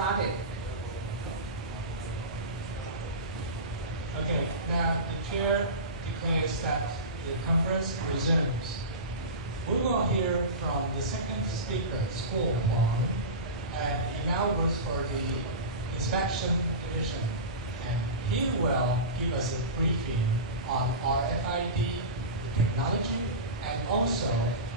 started. Okay, now the chair declares that the conference resumes. We will hear from the second speaker, School Huang, and he now works for the inspection division. And he will give us a briefing on RFID, the technology, and also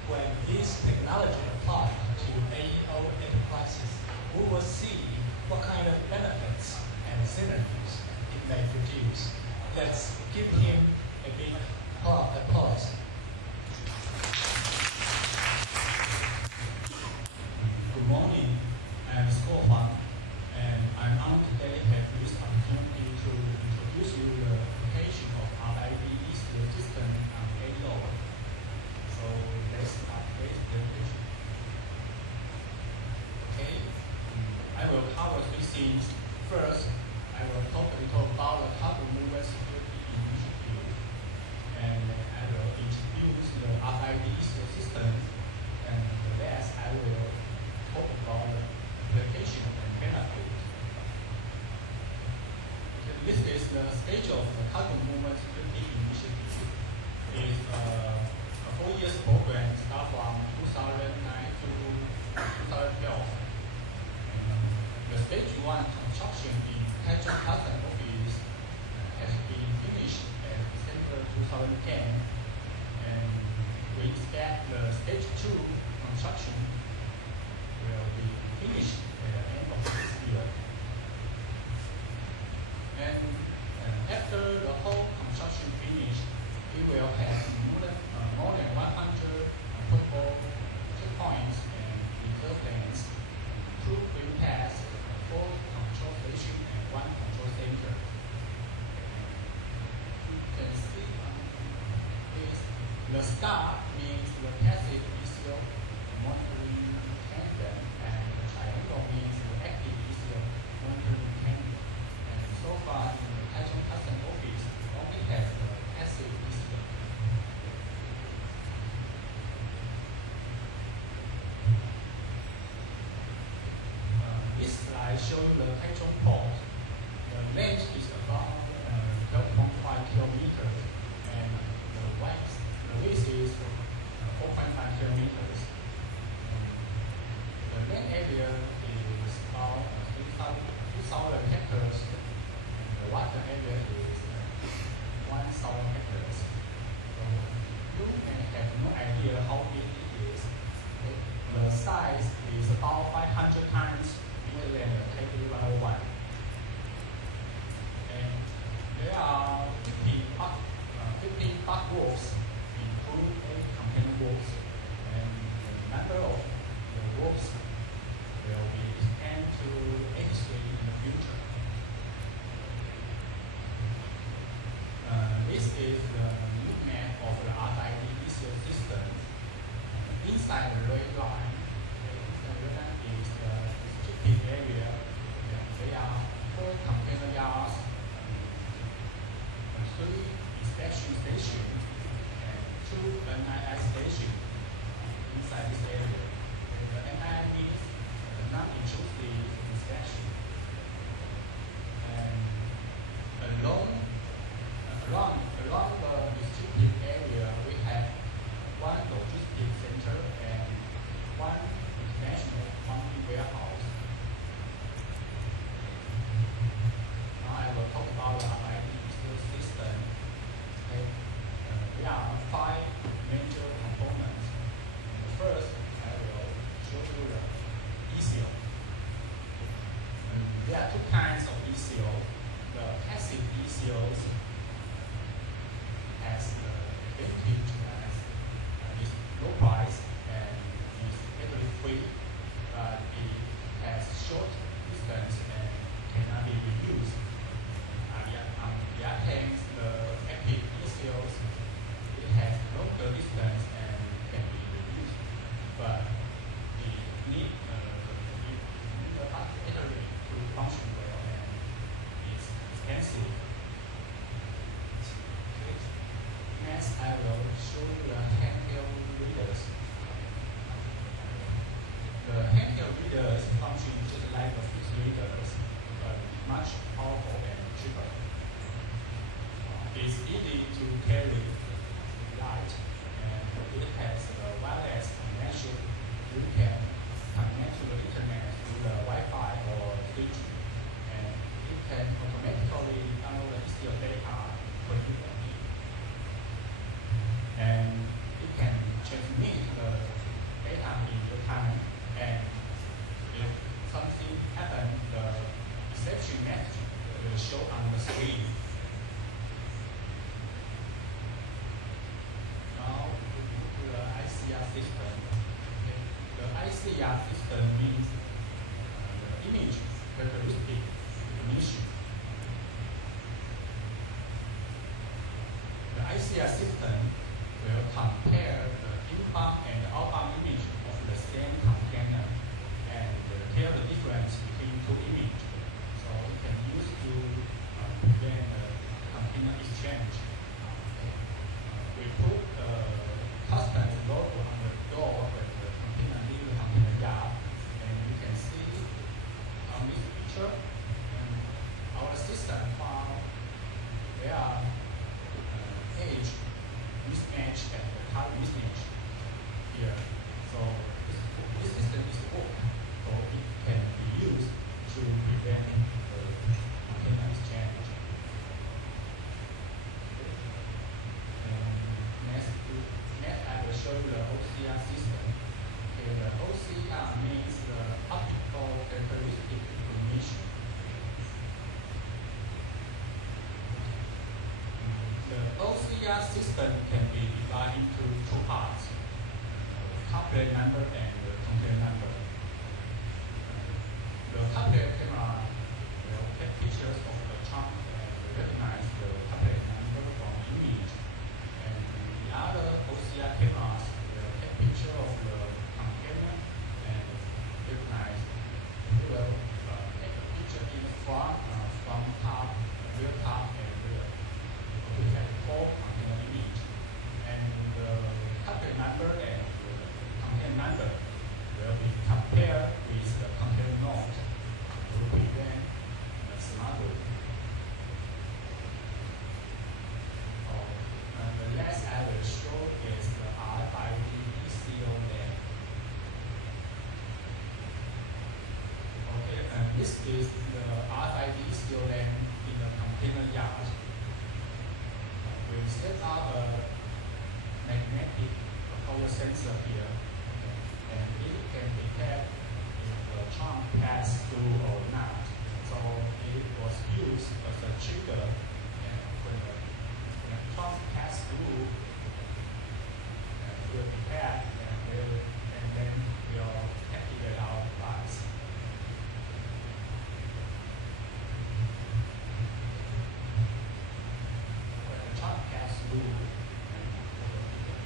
when this technology applied to AEO enterprises, we will see what kind of benefits and synergies it may produce. Let's give him a big applause. Good morning, I'm School Huang, and I'm honored today to have this opportunity to introduce you the application of RFID system on AEO. So let's start today's presentation. Okay, I will cover three things. First, I will talk a little about the cargo movement security initiative, and I will introduce the RFID system, and last I will talk about the application and benefit. This is the schedule of the cargo movement security initiative. It is a 4-year program start from 2009 to 2012. The stage 1 construction in Taichung Customs Office has been finished at December 2010, and we expect the stage 2 construction will be finished at the end of this year. And after the whole construction finished, we will have more than 100 portable checkpoints and reserve lanes, 2 green paths, 4 control stations, and 1 control center. You can see on this, the star means the passive visual monitoring tandem, and the triangle means the active visual monitoring tandem. And so far in the Taichung Customs Office, we only have the passive visual. This slide shows the Taichung port. The length is about 12.5 kilometers, and the width is 4.5 kilometers. The land area is about 3,000 hectares, and the water area is 1,000 hectares. So you may have no idea how big it is. The size is about 500 times bigger than the Taipei 101. And there are 15 back walks, including 8 container walks, and the number of the walks will be shown on the screen. Now we move to the ICR system. Okay. The ICR system means the image characteristic recognition. The ICR system will compare the inbound and outbound image of the same container and tell the difference between two images. So it can use to prevent the container exchange. We put the customs logo on the door when the container leaves the container yard, and you can see on this picture, our system found there are age mismatch and the color mismatch here. So this system is work, so it can be used to prevent the container exchange. Next I will show you the OCR system. Okay, the OCR means the optical characteristic recognition. The OCR system can be divided into two parts: car plate number and the container number. The car plate camera will take pictures of the trunk and recognize the car plate number from image, and the other OCR cameras will take picture of the container and recognize. It will take a picture in the front, top, rear top, and rear. We have four container image, and the car plate number and the container number will be compared with the container note to prevent the smuggling. The last I will show is the RFID ECO lane. Okay, and this is the RFID ECO lane in the container yard. We set up a magnetic color sensor here, and it can detect if the trunk passed through or not. So it was used as a trigger, and when the trunk passed through, it will detect and then will activate our device.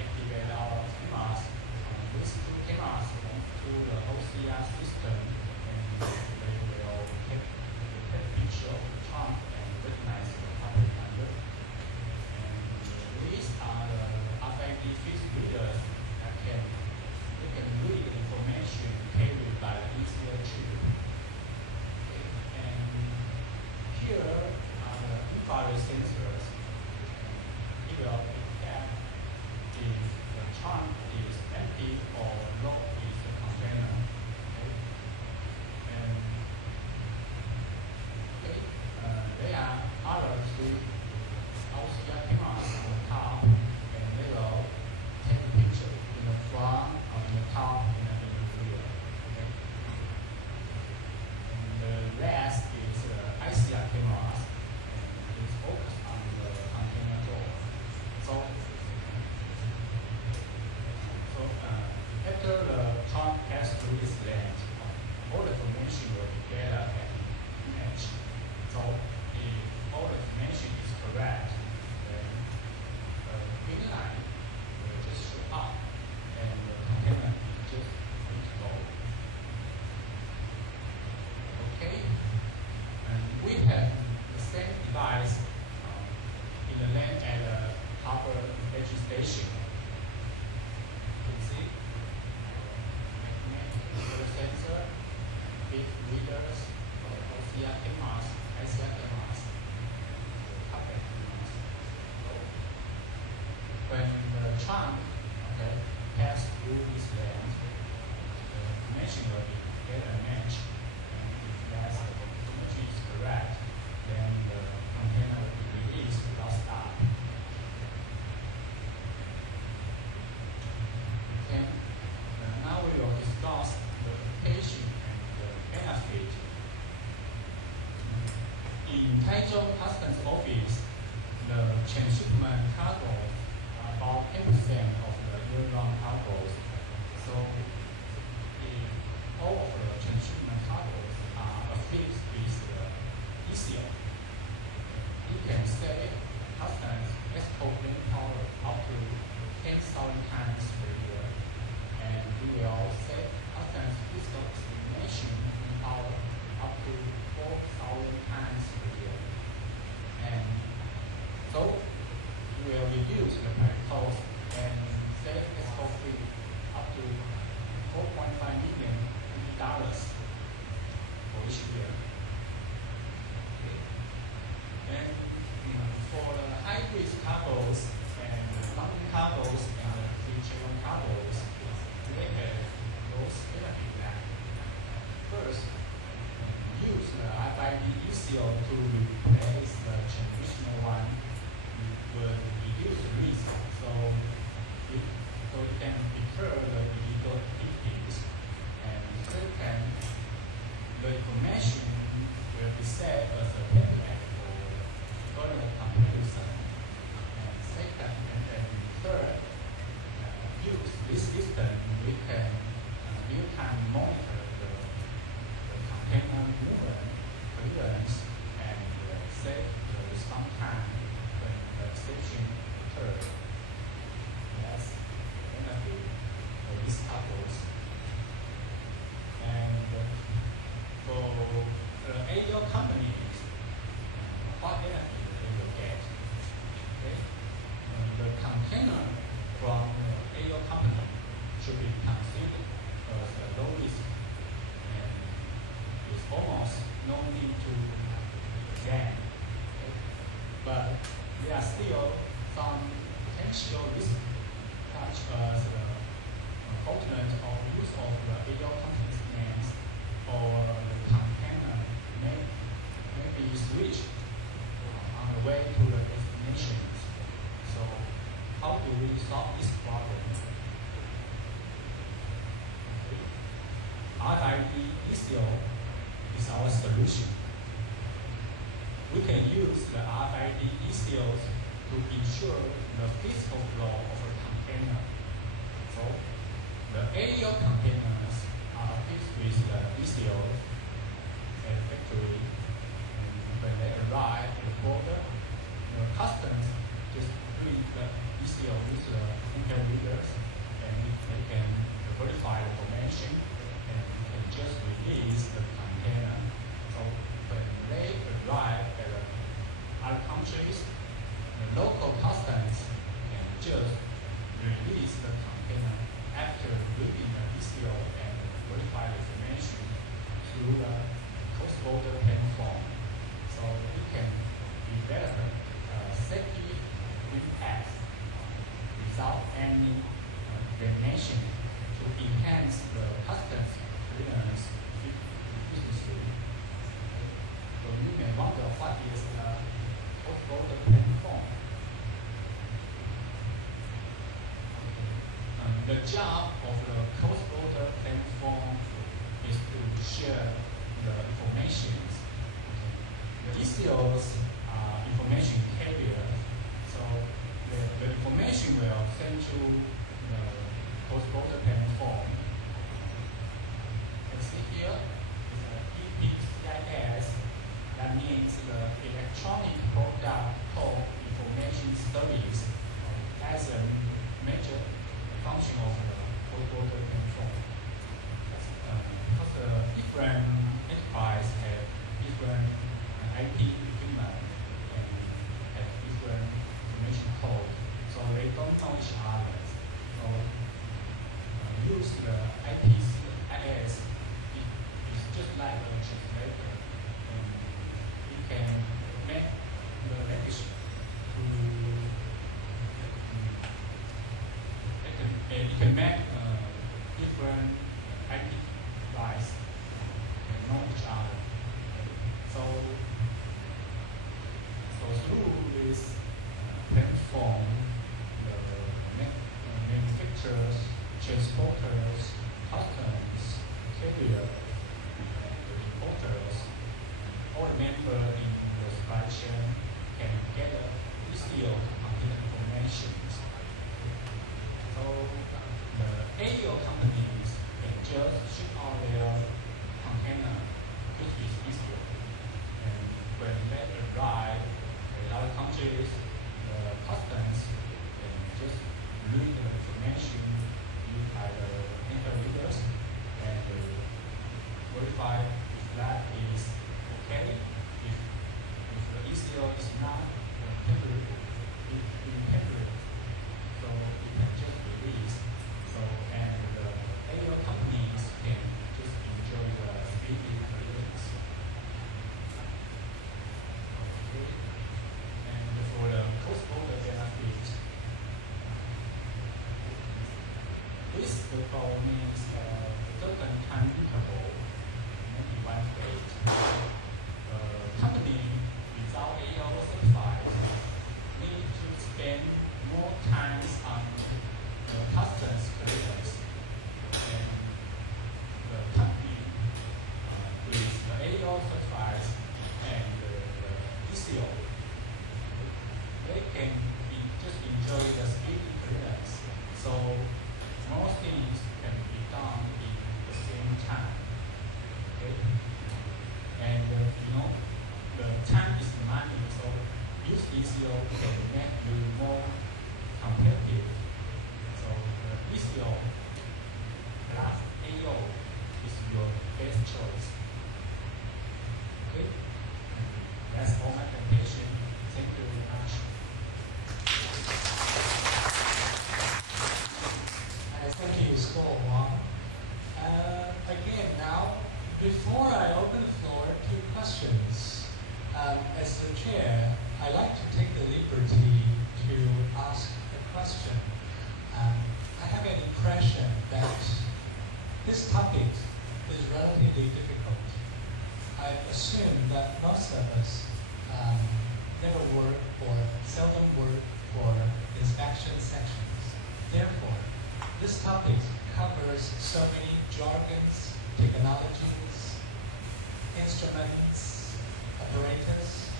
Activate our cameras. These two cameras went through the OCR system, and they will take a picture of the trunk and recognize the public number. And these are the RFID fixed readers that can read the information carried by the ECO chip. Okay. And here are the infrared sensors. It will detect if the trunk is empty or loaded with the container. Okay. And there are other three OCR cameras on the top, and they will take a picture in the front, in the top, and in the rear. Okay. And the last is ICR cameras, and it's focused on the container door. So after the trunk passes through this lane, all the information will be gathered and matched. So if all the information is correct, then the green line will just show up, and the container is just going to go. Okay, and we have the same device in the lane at the upper edge station. You can see magnetic sensor, big readers, OCR cameras, ICR cameras, puppet cameras. When the trunk pass through this lane, the information will be get a match, and if that information is correct, then the container will be released without stop. Okay. Now we will discuss the application and the benefit. In Hangzhou Customs Office, the transshipment cargo are about 10% of the year-round cargoes. So all of the transshipment cargoes are affixed with the AEO. You can say customs export manpower up to 10,000 tons per year, and we will set customs physical examination manpower up to 4,000 tons per year. And so we will reduce the price cost and set export fee up to $4.5 million for each year. Okay. And for the high-risk cargoes and London cargoes and the free trade cargoes, they have those benefits that first, use the RFID AEO to replace the traditional one will reduce the risk. So it can deter the illegal activities. And second, the information will be set as a template for further comparison. And second, and third, use this system, we can real-time monitor the container movement, clearance, and set the response time when the exception occurs. That's the benefit for these cargoes. And for the AEO companies, what benefit they will get? Okay? The container from the AEO company should be considered as a low risk, and there's almost no need to scan. Okay? But there are still some potential risks, such as the fraudulent or use of the AEO company's names, or the container may be switched on the way to the destinations. So how do we solve this problem? Okay. RFID AEO is our solution. We can use the RFID AEOs to ensure the physical flow of a container. So the AEO containers are affixed with the AEO at the factory, and when they arrive at the border, the customs just read the AEO with the finger readers, and they can verify the information, and can just release the container. So when they arrive at other countries, the local customs can just release the container after reading the AEO and verify the information through the cross-border platform. So it can develop safety impacts without any damnation to enhance the customs clearance efficiency. So you may wonder what is the cross-border platform. The job of the cross-border platform is to share the information. The AEOs are information carriers, so the information will send to the cross-border platform. And see here is an EPCIS. That means the electronic product code information service as a major function of the cross-border platform. Because different enterprises have different IT equipment and have different information code, so they don't know each other. So use the IPCIS. It's just like a translator, and it can make the language to it can make different IT devices and know each other. So through this platform, the manufacturers, transporters, customs, carriers, and the importers all member in the supply chain. circle means certain time interval, maybe 1 to 8. Company without AEO certified need to spend more time on customs clearance than the company with the AEO certified and the ECO. They can just enjoy the speedy clearance. So more things can be done in the same time. Okay? And the time is money, so use ECO can make you more competitive. So the ECO plus AEO is your best choice. Okay? That's all my presentation. Thank you very much. Thank you, School Wang. Again, now, before I open the floor to questions, as the chair, I like to take the liberty to ask a question. I have an impression that this topic is relatively difficult. I assume that most of us never work or seldom work for inspection sections. Therefore, this topic covers so many jargons, technologies, instruments, apparatus.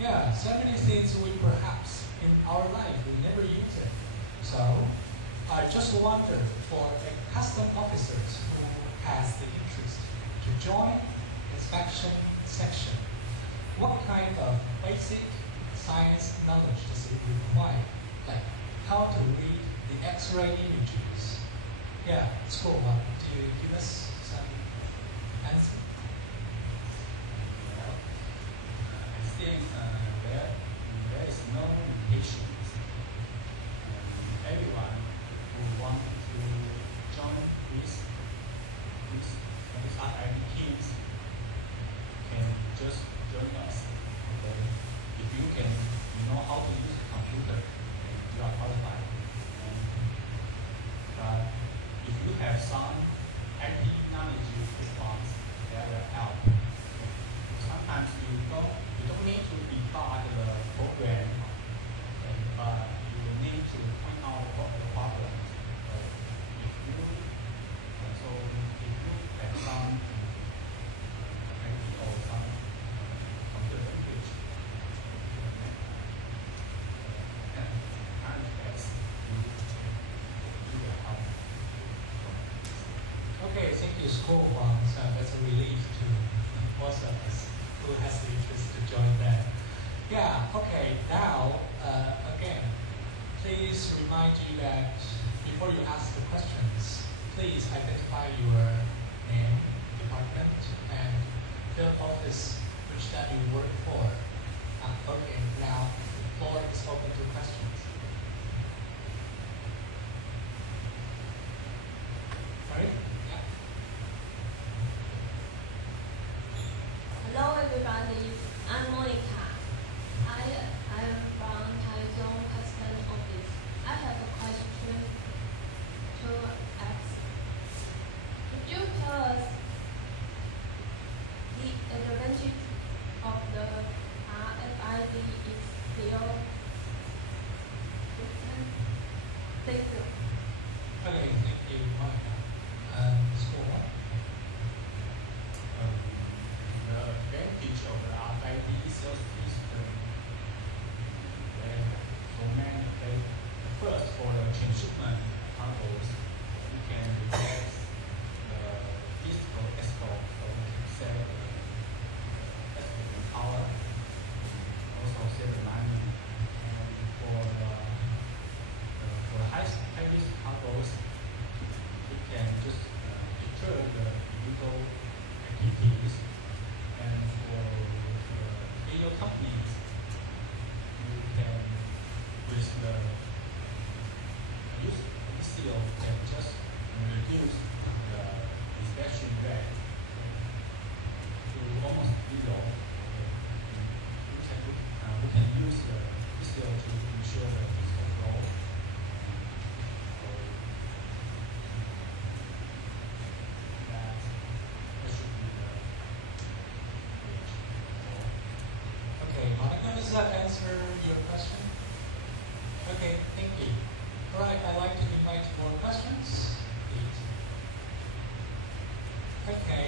Yeah, so many things we perhaps in our life we never use it. So I just wonder for a custom officers who has the interest to join inspection section, what kind of basic science knowledge does it require? Like how to read the X-ray images. Yeah, School One, do you give us some answer? Well, I think there is no limitations. Everyone who wants to join these RFID teams can just join us. Okay? If you know how to use a computer, you are qualified. But if you have some IT knowledge response, that will help. Sometimes you don't need to debug the program, but you need to point out the problem. If you have some IT or some computer language, Okay, thank you, School One. So that's a relief to most of us who has the interest to join that. Yeah, okay, now, again, please remind you that before you ask the questions, please identify your name, department, and field office which that you work for. Okay, now the floor is open to questions. Sorry? Yeah. Hello everybody, I'm Monica. I am from Taichung Customs Office. I have a question to ask. Could you tell us the advantage of the RFID is still different? Thank you. Okay, thank you, Monica. School One. The advantage of the RFID sales system, there are so many. First, for the transshipment cargoes, you can replace the physical escort, so you can save the escorting power, also save the money. And for the high-risk cargoes, you can just deter the illegal activities. And for the AEO companies, you can, with the use of ECO, can just reduce the inspection rate to almost zero. We can use the ECO to ensure the physical flow. answer your question? Okay, thank you. All right, I'd like to invite more questions, please. Okay.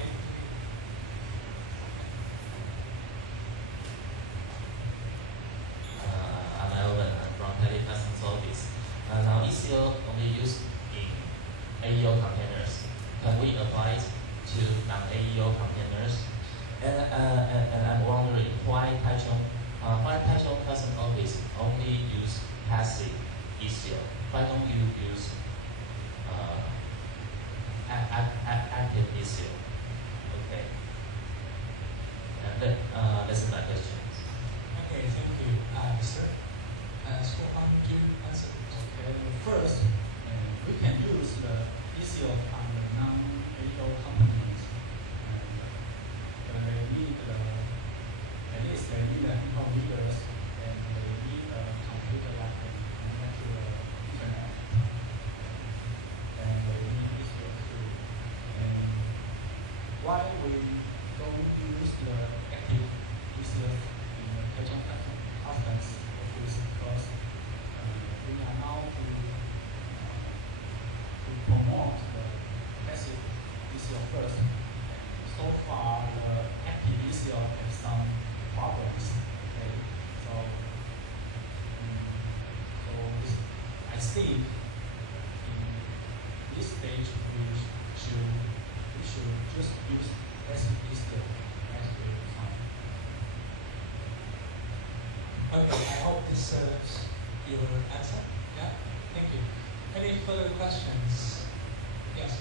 I'm Alvin. I'm from Petty Customs Office. Now ECO only used in AEO containers. Can we apply it to non-AEO containers? And I'm wondering why Taichung Customs Office only use passive ECO? Why don't you use active ECO? Okay. And that's my questions. Okay, thank you. Sir, so how would you answer? Okay, first, we can use the ECO on the non-AEO companies. They need at least they need handheld readers and they need a computer that can connect to the internet. And they need ECO too. And why we don't use the active ECO in the Taichung Customs Office? Because we are now to promote the passive ECO first. So far, the active ECO has some problems. Okay, so I think in this stage we should just use passive ECO as we can. Okay, I hope this serves your answer. Yeah, thank you. Any further questions? Yes.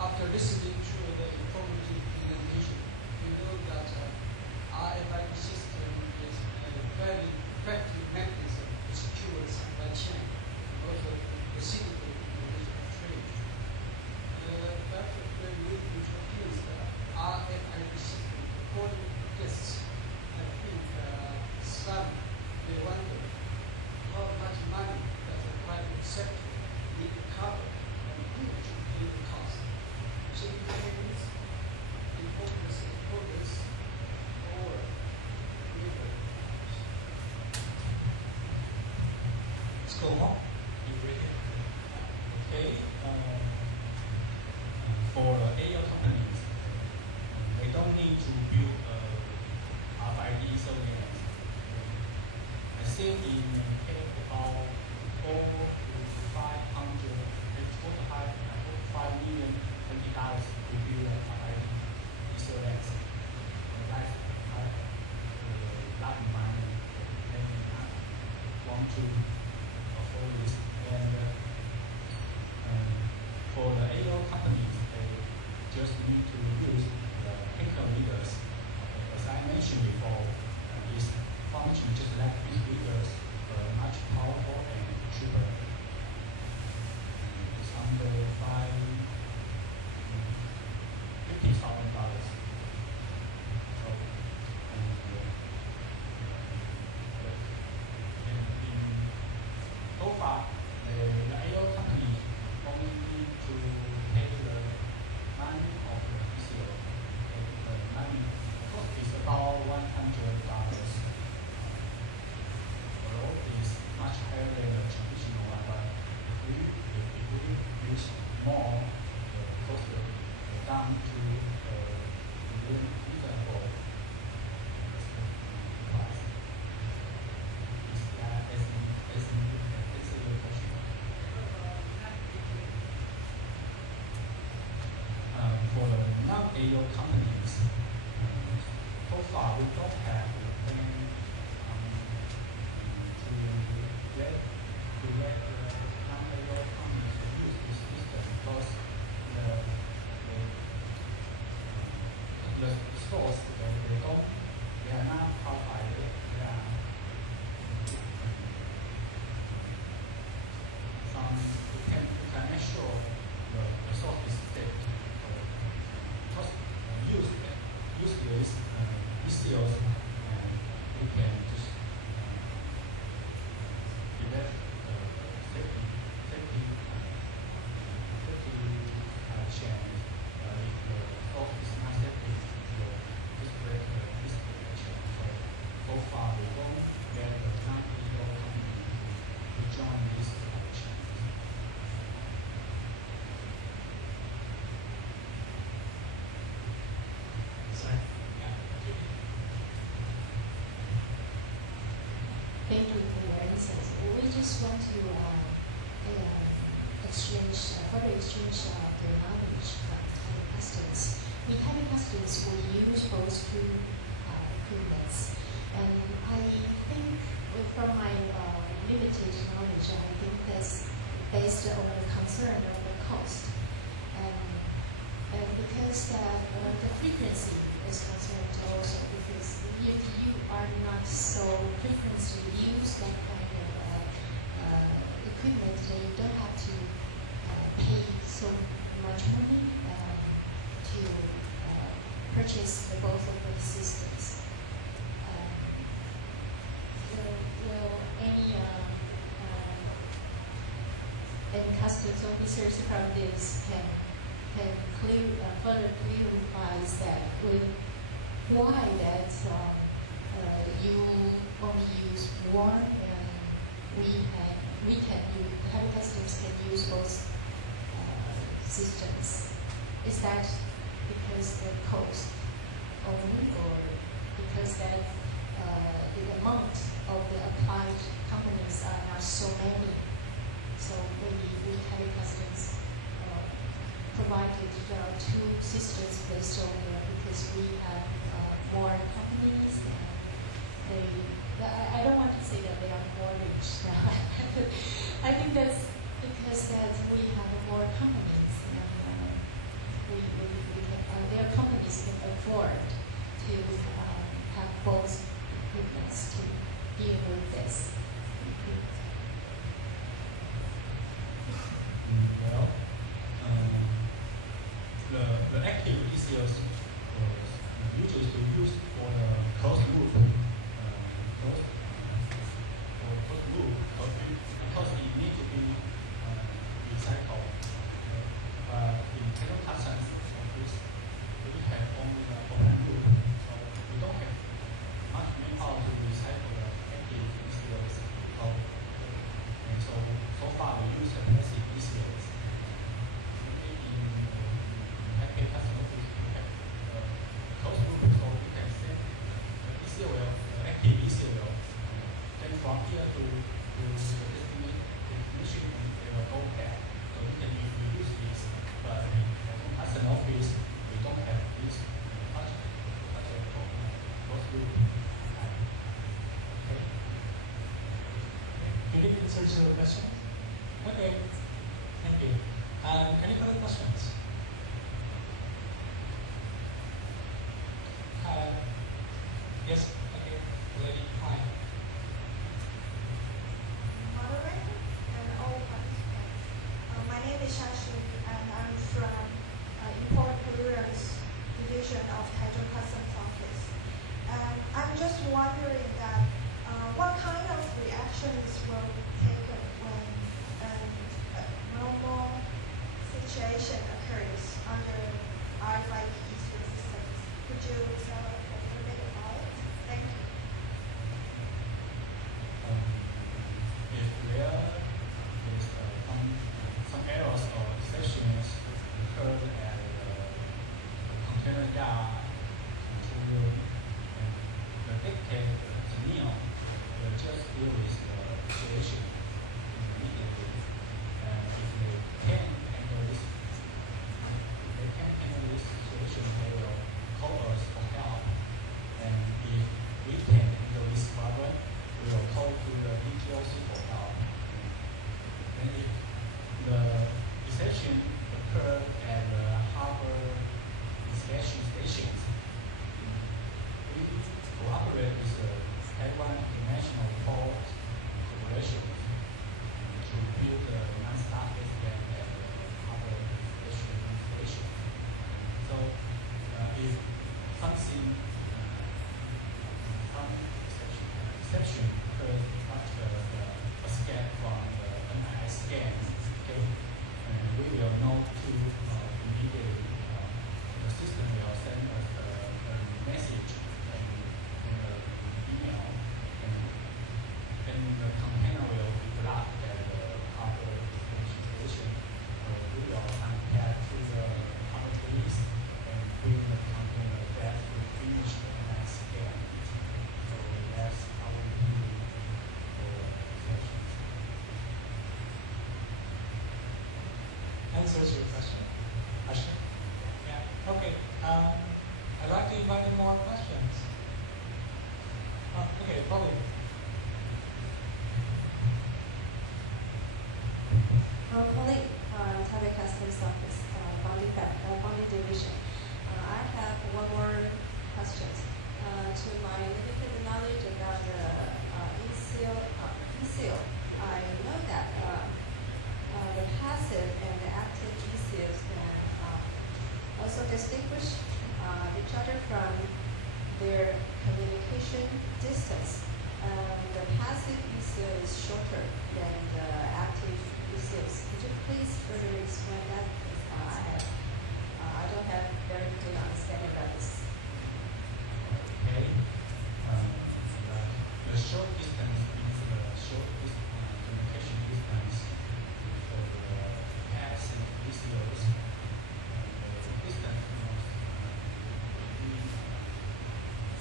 After listening to the informative presentation, we know that RFID system is a very effective mechanism to secure the supply chain and also facilitate international trade. But when we introduce the RFID system, according to guests, I think some may wonder how much money does the private sector need to cover and who should pay the cost. So you can use in focus or river. Let's go on. You ready? Okay, for AEO companies, they don't need to build RFID surveillance. I think it may take about 4 to 5 million $20 to build an RFID surveillance. That's a lot of money, and we not want to afford this. And for the AEO companies, they just need to use the handheld readers. As I mentioned before, this function just like these readers, much powerful and cheaper. It's under $50,000. So, so far, the AEO company only need to pay the money of the ECO. The money cost is about $100. Although it's much higher than the traditional one, but if we use more, the cost will go down to reasonable price. Is that answer your question? For the non-AEO companies, so far we don't have a plan to let the non-AEO companies use this system because the stores they are not qualified. They are you can make sure the source is safe. Because use this ECOs and we can just develop safety chain. If the source is not safety, it will just break this chain. just want to further exchange the knowledge from Thai customs. We Thai customs will use both two equipments, and I think from my limited knowledge, I think that's based on the concern of the cost, and because the frequency is concerned also, because if you are not so frequently use that kind of equipment, then you don't have to pay so much money to purchase both of the systems. Will any customs officers from this can further clarify that why that you only use one and we can use Thai customs can use both systems? Is that because the cost only, or because that the amount of the applied companies are not so many? So maybe we Thai customs provided two systems based on because we have more companies, and I don't want to say that they are more rich now. I think that's because that we have more companies, and their companies can afford to have both equipments to deal with this. Well, the active ECLs was usually used for the closed loop, because it needs to be recycled. But in Taiwan Customs office, we have only the open loop, so we don't have much manpower to recycle the active ECLs. And so far we use the passive ECLs. Customer we have closed loop, so we can send the ECL, active ECL, then from here to the destination, they will go back. So we can reduce this, but in customer office, we don't have this such a closed loop. Okay. Did it answer your question? Okay. Thank you. Any further questions? Yes, okay, lady, hi. Moderator and all participants. My name is Shashi, and I'm from Import Clearance Division of Taichung Customs Office. And I'm just wondering that what kind of reactions will be taken when a normal situation occurs under RFID systems? Could you tell us a little bit about it? Thank you. If there is some errors or exceptions occurred at the container yard, control room, and the dictate engineer will just deal with the situation immediately. And if they can handle this situation, they will call us for help. And if we can handle this problem, we will call to the DGOC for help. And if the exception occurred at the harbor inspection stations, we cooperate with the Taiwan International Port Corporation I'd like to invite any more questions. Okay, probably. Colleague, Taipei Customs Office, bonding division. I have one more question. To my limited knowledge about the ECO, I know that the passive and the active ECOs can also distinguish each other from their communication distance. The passive ECO is shorter than the active ECOs. Could you please further explain that? Because I don't have very good understanding about this. Okay. The short distance is the short communication distance for the passive ECOs. The distance between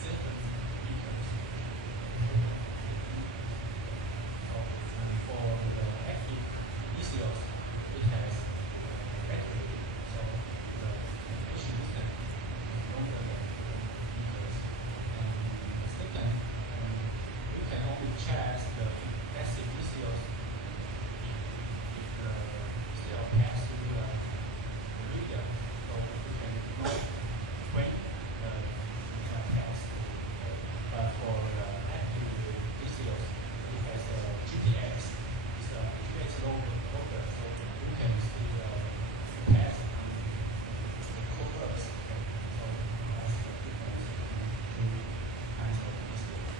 different meters. And for the active ECOs, it has battery, so the communication distance is longer than meters. And second, we can only charge the passive ECOs if the cell pass through the reader, so we can know when the cell pass. But for the active ECOs, it has a GPS. It's a GPS loader, so we can see the pass on the coverts. So that's the difference between two kinds of ECOs.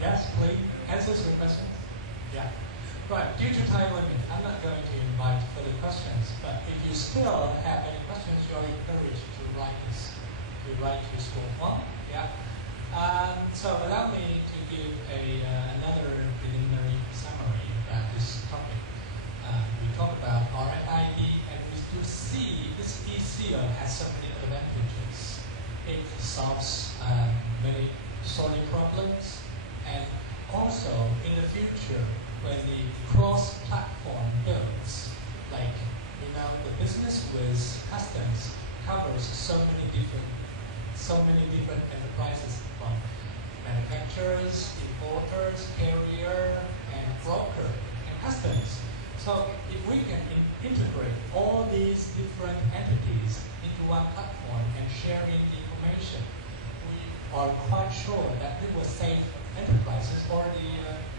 Yes, please. Answers your questions? Yeah. Right. Due to time limit, I'm not going to invite further questions. But if you still have any questions, you're encouraged to write to School 1. Yeah. So allow me to give another preliminary summary about this topic. We talk about RFID, and we do see this ECO has so many advantages. It solves many sorting problems, and also in the future, when the cross-platform builds, like the business with customs covers so many different enterprises, from manufacturers, importers, carrier, and broker, and customs. So if we can integrate all these different entities into one platform and sharing the information, we are quite sure that it will save enterprises or the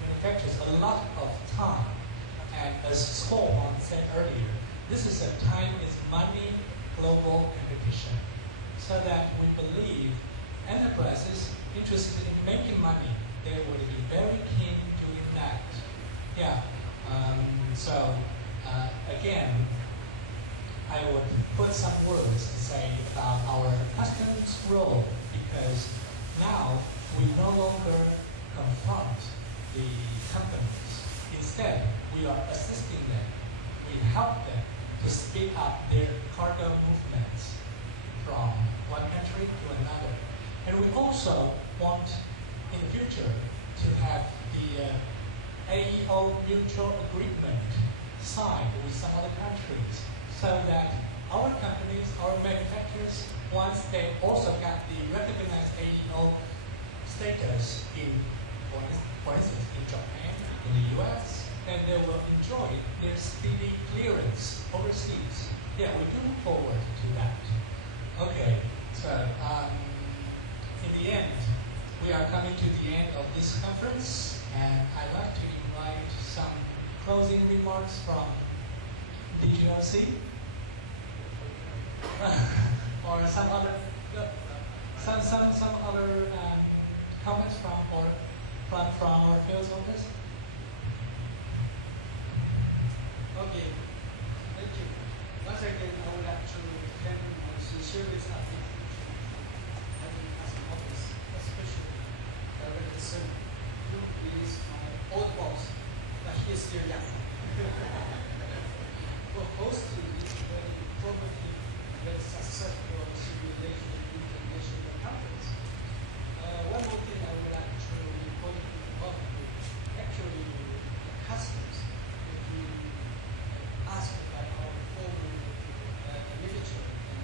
manufacturers a lot of time. And as School said earlier, this is a time is money global competition. So that we believe enterprises interested in making money, they would be very keen doing that. Yeah. Again, I would put some words to say about our customs role, because now we no longer confront the companies. Instead, we are assisting them. We help them to speed up their cargo movements from one country to another. And we also want, in the future, to have the AEO mutual agreement signed with some other countries, so that our companies, our manufacturers, once they also got the recognized AEO status in, for instance, in Japan, in the US, and they will enjoy their speedy clearance overseas. Yeah, we do look forward to that. Okay, so in the end, we are coming to the end of this conference, and I'd like to invite some closing remarks from DGLC or some other comments from our field office. Okay, thank you. Once again, I would like to thank my sincerely having us in office, especially Director Sun, who is my old boss, but he is still young. For hosting this very informative, very successful simulation international conference. One more thing I would like to report about actually customs. If you asked by our former literature and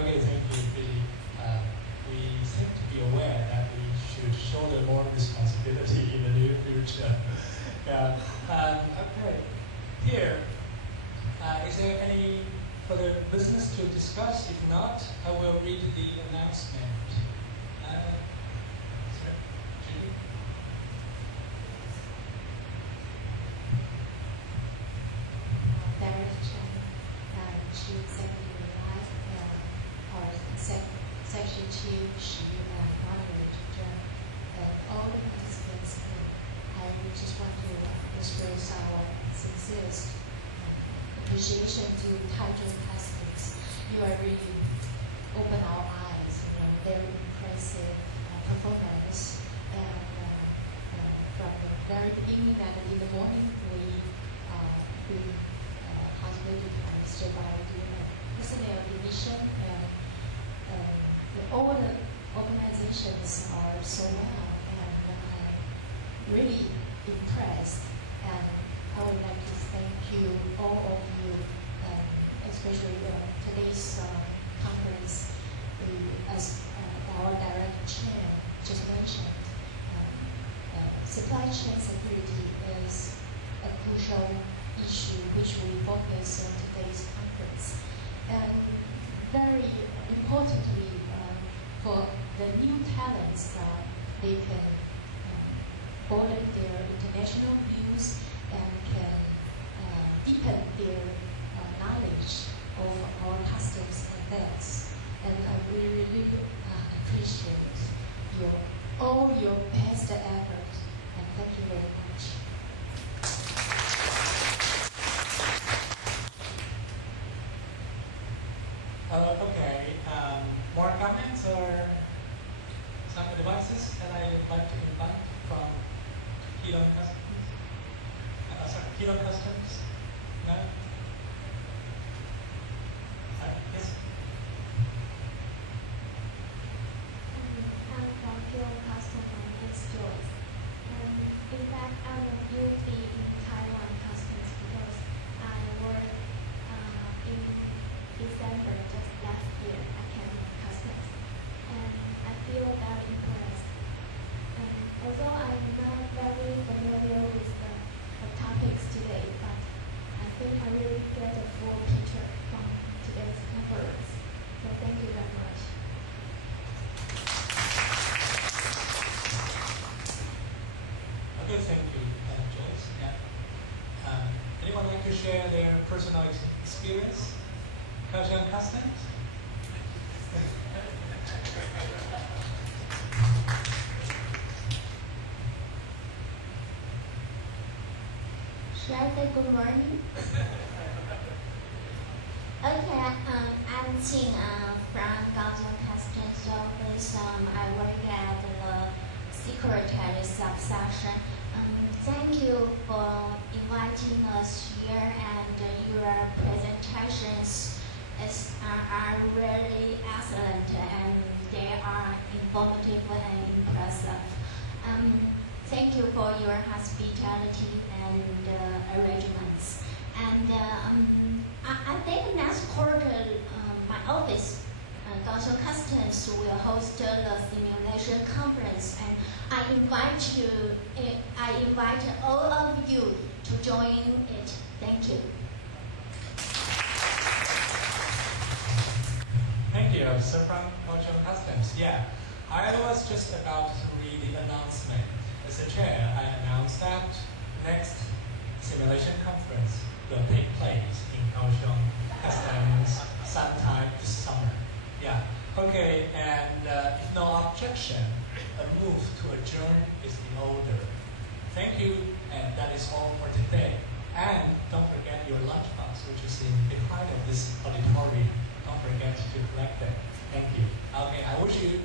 Okay, thank you, Billy. We seem to be aware that we should shoulder more responsibility in the near future. Yeah. Okay. Here, is there any further business to discuss? If not, I will read the announcement. Sorry, Judy? Director, Chief Secretary Life, or Section Chief, she moderator, all the participants. I just want to express our sincerest appreciation to Taichung Customs. You are really open our eyes. Very impressive performance, and from the very beginning, that in the morning we hospitality by doing a personnel division, and all the organizations are so well, and I'm really impressed. And I would like to thank you, all of you, especially today's conference. As our director chair just mentioned, supply chain security is a crucial issue which we focus on today's conference. And very importantly, for the new talents, that they can broaden their international views and can deepen their knowledge of our customs affairs. And I really appreciate all your best effort, and thank you very much. Okay, more comments or some advices that I would like to invite from Keto Customs? Sorry, Keto Customs? No? Yes? I'm from Pure Custom and it's Joyce. In fact, I will be in Taiwan Customs because I worked in December just last year. I came to Customs and I feel very impressed. Although I'm not very familiar with the topics today, but I think I really get a full picture from today's conference. So thank you very much. Okay, thank you, Joyce. Yeah. Anyone like to share their personal experience? Kaohsiung Customs? Should I say good morning? Okay, I'm Qing from Kaohsiung Customs Office. I work at the Secretary Subsection. Thank you for inviting us here, and your presentations are really excellent, and they are informative and impressive. Thank you for your hospitality and arrangements. And I think next quarter, my office, Kaohsiung Customs, will host the simulation conference, and I invite all of you to join it. Thank you. Thank you, Sir from Kaohsiung Customs. Yeah, I was just about to read the announcement. As a chair, I announced that next simulation conference will take place in Kaohsiung Customs sometime this summer. Yeah. Okay, and if no objection, a move to adjourn is in order. Thank you, and that is all for today. And don't forget your lunchbox, which is in behind of this auditorium. Don't forget to collect it. Thank you. Okay, I wish you